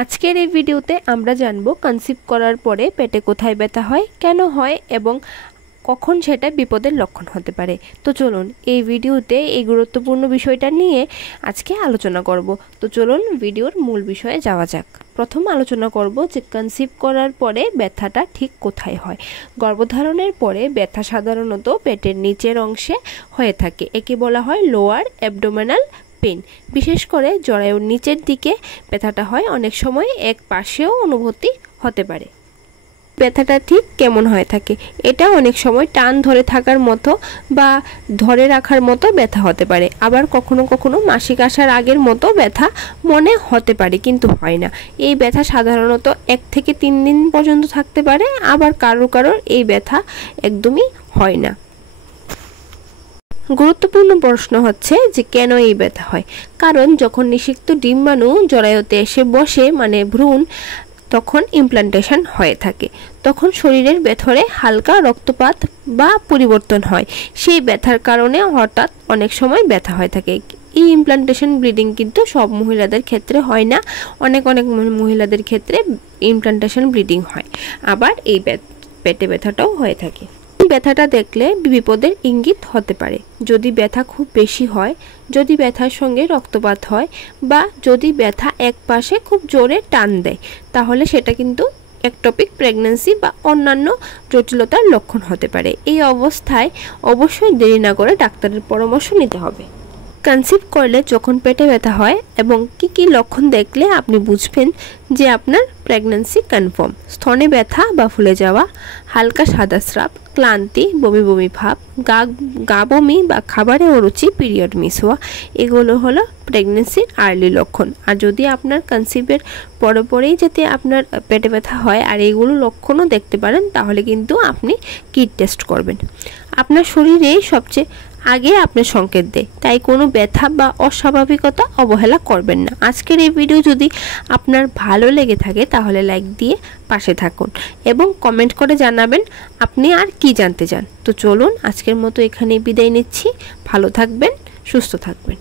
আজকের এই ভিডিওতে আমরা জানব কনসিভ করার পরে পেটে কোথায় ব্যথা হয়, কেন হয় এবং কখন সেটা বিপদের লক্ষণ হতে পারে। তো চলুন এই ভিডিওতে এই গুরুত্বপূর্ণ বিষয়টা নিয়ে আজকে আলোচনা করব। তো চলুন ভিডিওর মূল বিষয়ে যাওয়া যাক। প্রথম আলোচনা করব যে কনসিভ করার পরে ব্যথাটা ঠিক কোথায় হয়। গর্ভধারণের পরে ব্যথা সাধারণত পেটের নিচের অংশে হয়ে থাকে। একে বলা হয় লোয়ার অ্যাবডোমিনাল পেন। বিশেষ করে জরায়ুর নিচের দিকে ব্যথাটা হয়, অনেক সময় এক পাশেও অনুভূতি হতে পারে। ব্যথাটা ঠিক কেমন হয়ে থাকে? এটা অনেক সময় টান ধরে থাকার মতো বা ধরে রাখার মতো ব্যথা হতে পারে। আবার কখনো কখনো মাসিক আসার আগের মতো ব্যথা মনে হতে পারে, কিন্তু হয় না। এই ব্যথা সাধারণত 1 থেকে 3 দিন পর্যন্ত থাকতে পারে। আবার কারোর এই ব্যথা একদমই হয় না। গুরুত্বপূর্ণ প্রশ্ন হচ্ছে যে কেন এই ব্যথা হয়। কারণ যখন নিষিক্ত ডিম্বাণু জরায়ুতে এসে বসে, মানে ভ্রূণ, তখন ইমপ্লান্টেশন হয়ে থাকে। তখন শরীরের ভেতরে হালকা রক্তপাত বা পরিবর্তন হয়। সেই ব্যথার কারণে হঠাৎ অনেক সময় ব্যথা হয়ে থাকে। এই ইমপ্লান্টেশন ব্লিডিং কিন্তু সব মহিলাদের ক্ষেত্রে হয় না। অনেক মহিলাদের ক্ষেত্রে ইমপ্লান্টেশন ব্লিডিং হয়। আবার এই পেটে ব্যথাটাও হয়ে থাকে। ব্যথাটা দেখলে বিপদের ইঙ্গিত হতে পারে। যদি ব্যথা খুব বেশি হয়, যদি ব্যথার সঙ্গে রক্তপাত হয়, বা যদি ব্যথা এক পাশে খুব জোরে টান দেয়, তাহলে সেটা কিন্তু একটপিক প্রেগন্যান্সি বা অন্যান্য জটিলতার লক্ষণ হতে পারে। এই অবস্থায় অবশ্যই দেরি না করে ডাক্তারের পরামর্শ নিতে হবে। কনসিভ করলে যখন পেটে ব্যথা হয় এবং কি লক্ষণ দেখলে আপনি বুঝবেন যে আপনার প্রেগন্যান্সি কনফার্ম। স্তনে ব্যথা বা ফুলে যাওয়া, হালকা সাদা স্রাব, ক্লান্তি, বমি ভাব, গা বমি বা খাবারে অরুচি, পিরিয়ড মিস হওয়া, এগুলো হলো প্রেগন্যান্সির আর্লি লক্ষণ। আর যদি আপনার কনসিভের পরেই যাতে আপনার পেটে ব্যথা হয় আর এইগুলো লক্ষণও দেখতে পারেন, তাহলে কিন্তু আপনি কিট টেস্ট করবেন। আপনার শরীরে সবচেয়ে আগে আপনার সংকেত দেয়, তাই কোনো ব্যথা বা অস্বাভাবিকতা অবহেলা করবেন না। আজকের এই ভিডিও যদি আপনার ভালো লেগে থাকে তাহলে লাইক দিয়ে পাশে থাকুন এবং কমেন্ট করে জানাবেন আপনি আর কি জানতে চান। তো চলুন আজকের মতো এখানে বিদায় নিচ্ছি। ভালো থাকবেন, সুস্থ থাকবেন।